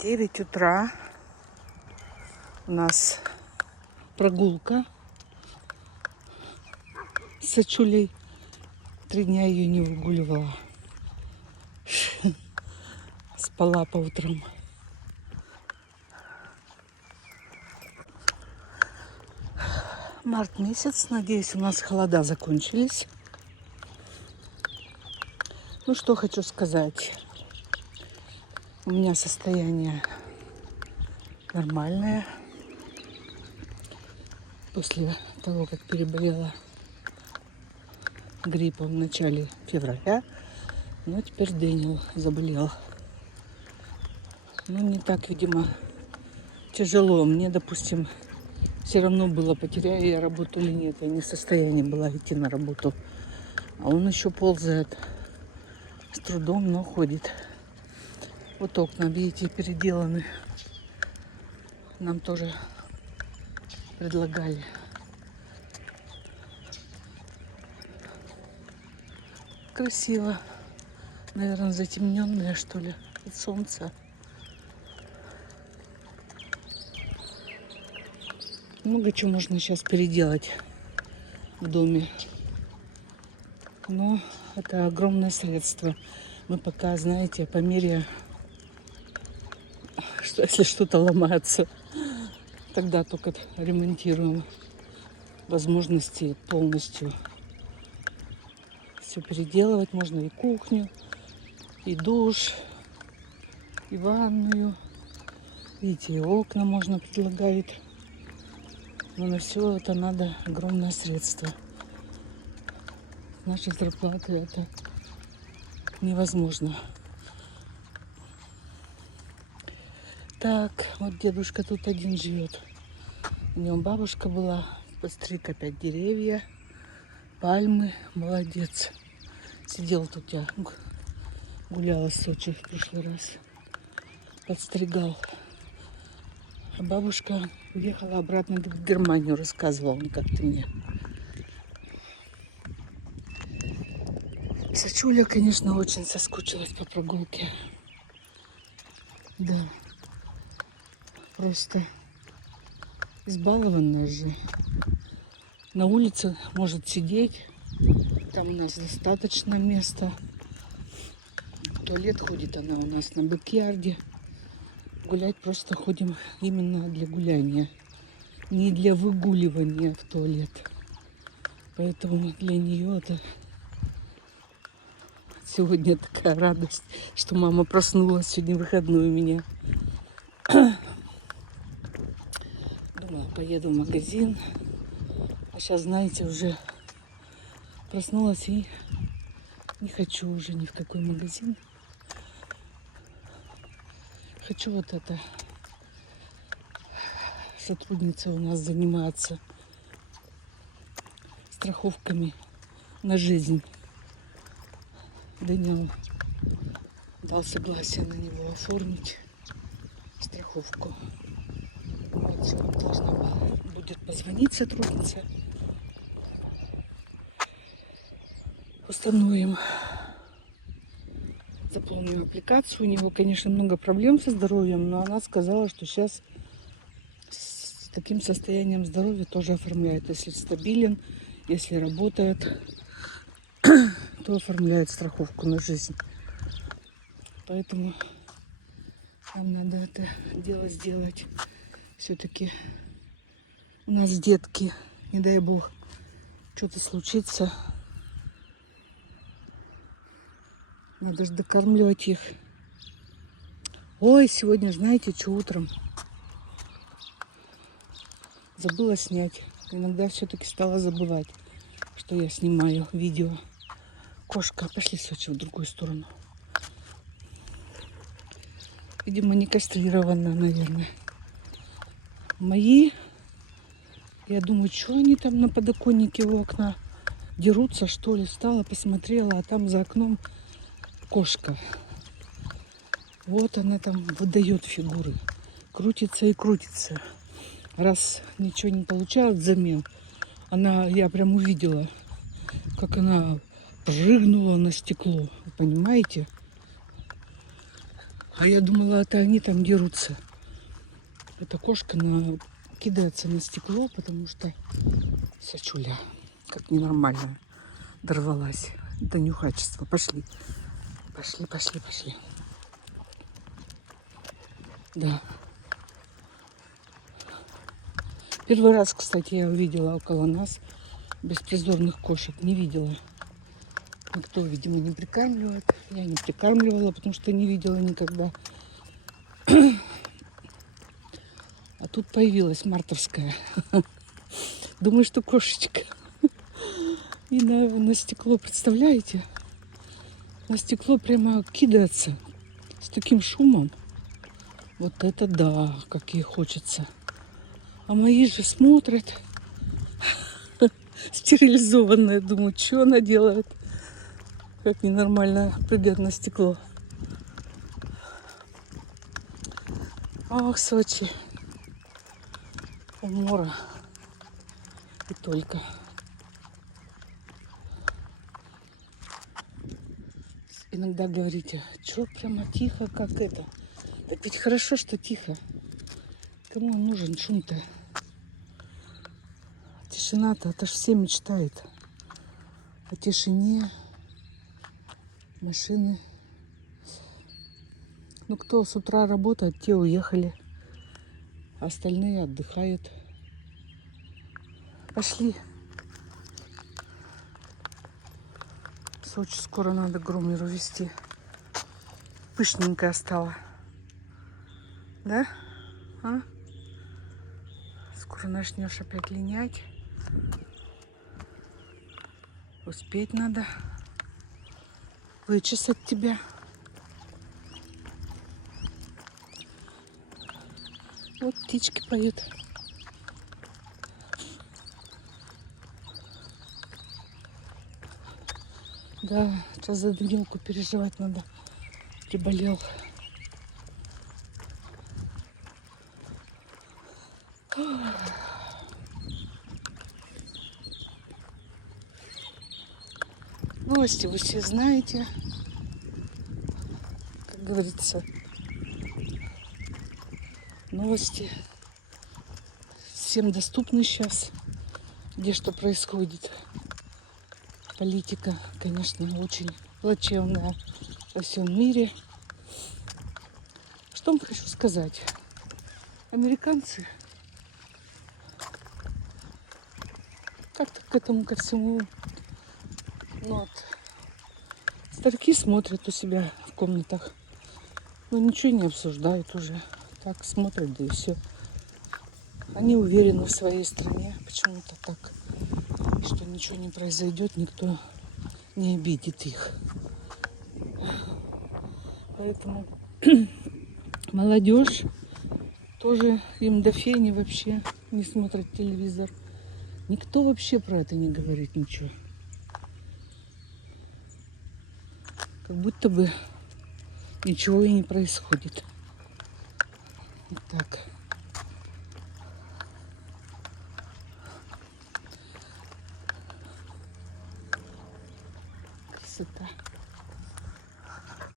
9 утра. У нас прогулка с Сачулей. 3 дня ее не выгуливала. Спала по утрам. Март месяц. Надеюсь, у нас холода закончились. Ну, что хочу сказать. У меня состояние нормальное. После того, как переболела гриппом в начале февраля. Но теперь Дэниел заболел. Ну, не так, видимо, тяжело. Мне, допустим, все равно было, потеряю я работу или нет. Я не в состоянии была идти на работу. А он еще ползает с трудом, но ходит. Вот окна, видите, переделаны. Нам тоже предлагали. Красиво. Наверное, затемненное, что ли, от солнца. Много чего можно сейчас переделать в доме. Но это огромное средство. Мы пока, знаете, по мере, что если что-то ломается, тогда только ремонтируем. Возможности полностью все переделывать. Можно и кухню, и душ, и ванную. Видите, и окна можно предлагают. Но на все это надо огромное средство. Наши зарплаты это невозможно. Так, вот дедушка тут один живет. У него бабушка была, подстриг опять деревья, пальмы, молодец. Сидел тут я, гуляла в Сочи в прошлый раз, подстригал. А бабушка уехала обратно в Германию, рассказывала он как-то мне. Сачуля, конечно, очень соскучилась по прогулке. Да. Просто избалованная же. На улице может сидеть. Там у нас достаточно места. В туалет ходит она у нас на бэк-ярде. Гулять просто ходим именно для гуляния. Не для выгуливания в туалет. Поэтому для нее это сегодня такая радость, что мама проснулась. Сегодня выходной у меня. Думала, поеду в магазин. А сейчас, знаете, уже проснулась и не хочу уже ни в какой магазин. Хочу вот это. Сотрудница у нас занимается страховками на жизнь. Дэниел дал согласие на него оформить страховку. Вот сегодня должна будет позвонить сотрудница. Установим, заполним аппликацию. У него, конечно, много проблем со здоровьем, но она сказала, что сейчас с таким состоянием здоровья тоже оформляет. Если стабилен, если работает, то оформляет страховку на жизнь. Поэтому нам надо это дело сделать. Все-таки у нас детки, не дай бог, что-то случится. Надо же докармливать их. Ой, сегодня, знаете, что утром забыла снять. Иногда все-таки стала забывать, что я снимаю видео. Кошка, пошли, Сочи, в другую сторону. Видимо, не кастрированная, наверное. Мои, я думаю, что они там на подоконнике у окна дерутся, что ли. Встала, посмотрела, а там за окном кошка. Вот она там выдает фигуры. Крутится и крутится. Раз ничего не получает взамен, я прям увидела, как она прыгнула на стекло. Вы понимаете? А я думала, это они там дерутся. Эта кошка кидается на стекло, потому что сячуля, как ненормальная, дорвалась до нюхачества. Пошли. Пошли, пошли, пошли. Да. Первый раз, кстати, я увидела около нас беспризорных кошек. Не видела. Никто, видимо, не прикармливает. Я не прикармливала, потому что не видела никогда. А тут появилась мартовская. Думаю, что кошечка. И на стекло, представляете? На стекло прямо кидается с таким шумом. Вот это да, как ей хочется. А мои же смотрят. Стерилизованная. Думаю, что она делает? Как ненормально прыгает на стекло. Ох, Сочи. Умора. И только. Иногда говорите, что прямо тихо, как это. Так ведь хорошо, что тихо. Кому нужен шум-то? Тишина-то, это ж все мечтают о тишине, машины. Ну, кто с утра работает, те уехали. Остальные отдыхают. Пошли. В Сочи скоро надо Громеру везти. Пышненькая стала. Да? А? Скоро начнешь опять линять. Успеть надо. Вычесать тебя. Вот птички поют. Да, сейчас за Данилку переживать надо. Приболел. Новости вы все знаете. Как говорится, новости всем доступны сейчас. Где что происходит. Политика, конечно, очень плачевная во всем мире. Что вам хочу сказать? Американцы как-то к этому, ко всему, ну, вот, старики смотрят у себя в комнатах, но ничего не обсуждают уже. Так смотрят, да и все. Они уверены в своей стране, почему-то так, что ничего не произойдет, никто не обидит их. Поэтому молодежь тоже, им до фени вообще не смотрят телевизор. Никто вообще про это не говорит ничего. Как будто бы ничего и не происходит. Вот так.